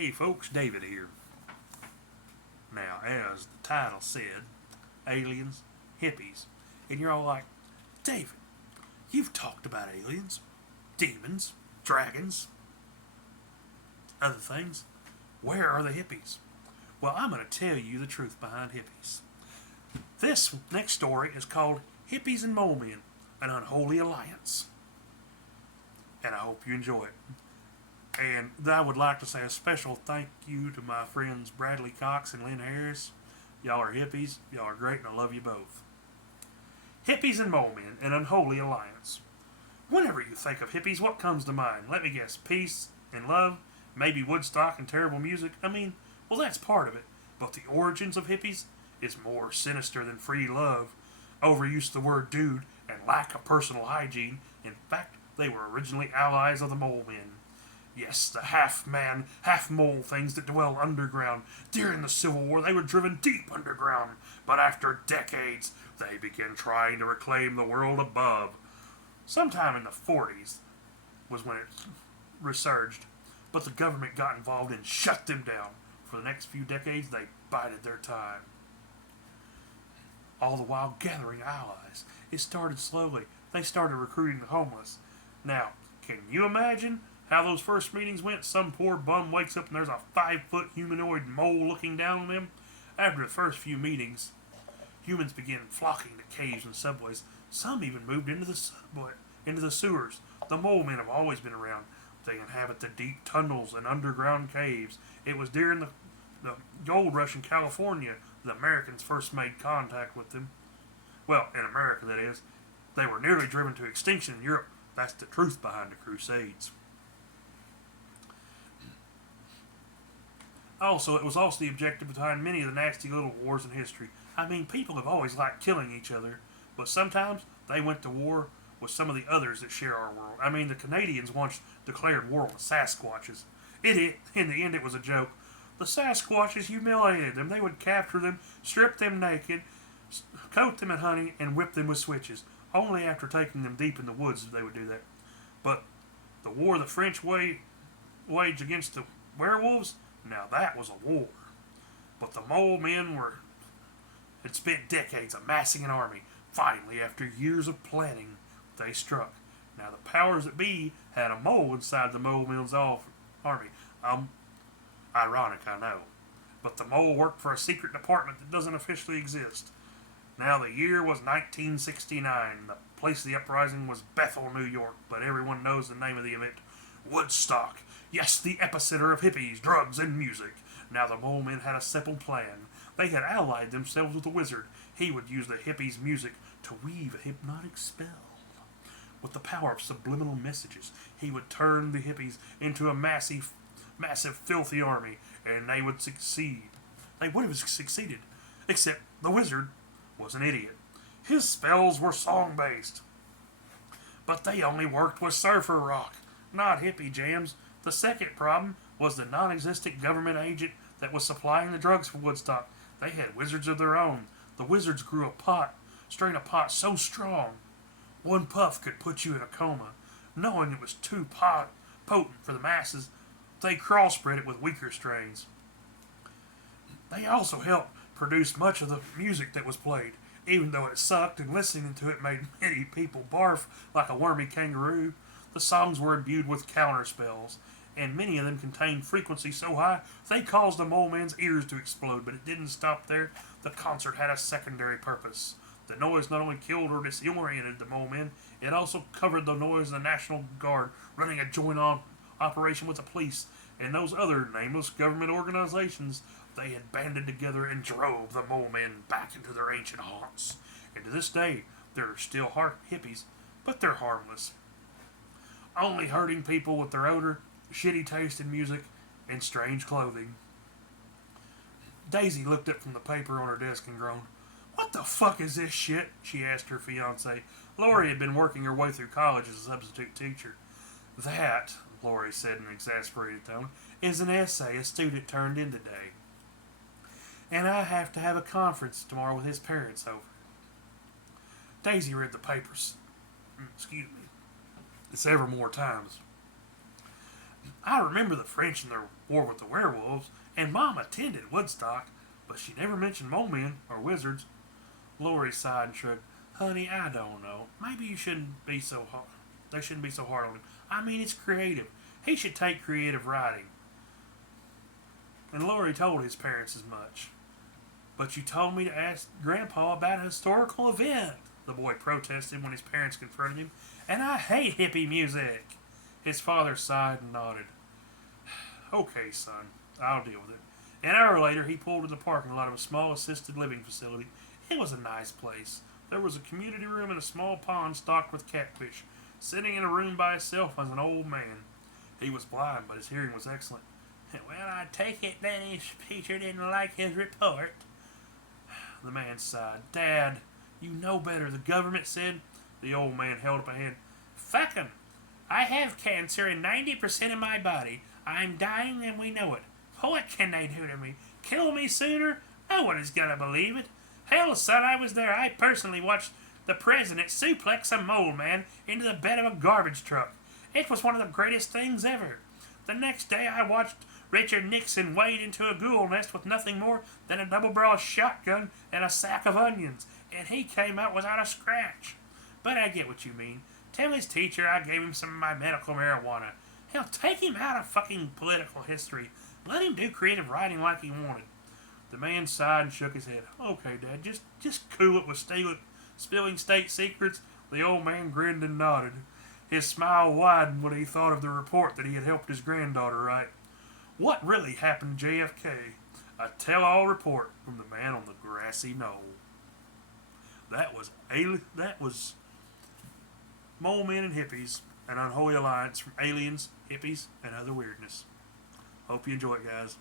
Hey folks, David here. Now, as the title said, aliens, hippies. And you're all like, David, you've talked about aliens, demons, dragons, other things. Where are the hippies? Well, I'm going to tell you the truth behind hippies. This next story is called Hippies and Molemen, an Unholy Alliance. And I hope you enjoy it. And I would like to say a special thank you to my friends Bradley Cox and Lynn Harris. Y'all are hippies. Y'all are great, and I love you both. Hippies and Molemen, an Unholy Alliance. Whenever you think of hippies, what comes to mind? Let me guess. Peace and love? Maybe Woodstock and terrible music? Well, that's part of it. But the origins of hippies is more sinister than free love, overuse of the word dude, and lack of personal hygiene. In fact, they were originally allies of the Molemen. Yes, the half-man, half-mole things that dwell underground. During the Civil War, they were driven deep underground. But after decades, they began trying to reclaim the world above. Sometime in the 40s was when it resurged. But the government got involved and shut them down. For the next few decades, they bided their time. All the while gathering allies. It started slowly. They started recruiting the homeless. Now, can you imagine how those first meetings went? Some poor bum wakes up and there's a 5-foot humanoid mole looking down on him. After the first few meetings, humans began flocking to caves and subways. Some even moved into the sewers. The mole men have always been around. They inhabit the deep tunnels and underground caves. It was during the gold rush in California the Americans first made contact with them. Well, in America, that is. They were nearly driven to extinction in Europe. That's the truth behind the Crusades. Also, it was also the objective behind many of the nasty little wars in history. People have always liked killing each other, but sometimes they went to war with some of the others that share our world. The Canadians once declared war on the Sasquatches. In the end, it was a joke. The Sasquatches humiliated them. They would capture them, strip them naked, coat them in honey, and whip them with switches. Only after taking them deep in the woods they would do that. But the war the French waged against the werewolves, now that was a war. But the mole men had spent decades amassing an army. Finally, after years of planning, they struck. Now the powers that be had a mole inside the mole men's army. Ironic, I know. But the mole worked for a secret department that doesn't officially exist. Now the year was 1969. The place of the uprising was Bethel, New York, but everyone knows the name of the event. Woodstock. Yes, the epicenter of hippies, drugs, and music. Now the mole men had a simple plan. They had allied themselves with a wizard. He would use the hippies' music to weave a hypnotic spell. With the power of subliminal messages, he would turn the hippies into a massive, filthy army, and they would succeed. They would have succeeded, except the wizard was an idiot. His spells were song-based, but they only worked with surfer rock, not hippie jams. The second problem was the non-existent government agent that was supplying the drugs for Woodstock. They had wizards of their own. The wizards grew a strain of pot so strong, one puff could put you in a coma. Knowing it was too potent for the masses, they crossbred it with weaker strains. They also helped produce much of the music that was played, even though it sucked and listening to it made many people barf like a wormy kangaroo. The songs were imbued with counterspells, and many of them contained frequencies so high they caused the mole man's ears to explode. But it didn't stop there. The concert had a secondary purpose. The noise not only killed or disoriented the mole men, it also covered the noise of the National Guard running a joint operation with the police and those other nameless government organizations. They had banded together and drove the mole men back into their ancient haunts. And to this day, they're still hippies, but they're harmless, only hurting people with their odor, shitty taste in music, and strange clothing. Daisy looked up from the paper on her desk and groaned. "What the fuck is this shit?" she asked her fiancé. Lori had been working her way through college as a substitute teacher. "That," Lori said in an exasperated tone, "is an essay a student turned in today. And I have to have a conference tomorrow with his parents over." Daisy read the papers several more times. I remember the French and their war with the werewolves, and Mom attended Woodstock, but she never mentioned Molemen or wizards. Lori sighed and shrugged. Honey, I don't know. Maybe you shouldn't be so hard. They shouldn't be so hard on him. I mean, it's creative. He should take creative writing. And Lori told his parents as much. But you told me to ask Grandpa about a historical event, the boy protested when his parents confronted him. And I hate hippie music. His father sighed and nodded. Okay, son, I'll deal with it. An hour later, he pulled in the parking lot of a small assisted living facility. It was a nice place. There was a community room and a small pond stocked with catfish. Sitting in a room by himself was an old man. He was blind, but his hearing was excellent. Well, I take it then his teacher didn't like his report. The man sighed. Dad, you know better, the government said. The old man held up a hand. Fuck 'em. I have cancer in 90% of my body. I'm dying and we know it. What can they do to me? Kill me sooner? No one is gonna believe it. Hell, son, I was there. I personally watched the president suplex a mole man into the bed of a garbage truck. It was one of the greatest things ever. The next day I watched Richard Nixon wade into a ghoul nest with nothing more than a double-barrel shotgun and a sack of onions, and he came out without a scratch. But I get what you mean. Tell his teacher I gave him some of my medical marijuana. Hell, take him out of fucking political history. Let him do creative writing like he wanted. The man sighed and shook his head. Okay, Dad, just cool it with spilling state secrets. The old man grinned and nodded. His smile widened when he thought of the report that he had helped his granddaughter write. What really happened to JFK? A tell-all report from the man on the grassy knoll. That was Molemen and Hippies, an unholy alliance from aliens, hippies, and other weirdness. Hope you enjoy it, guys.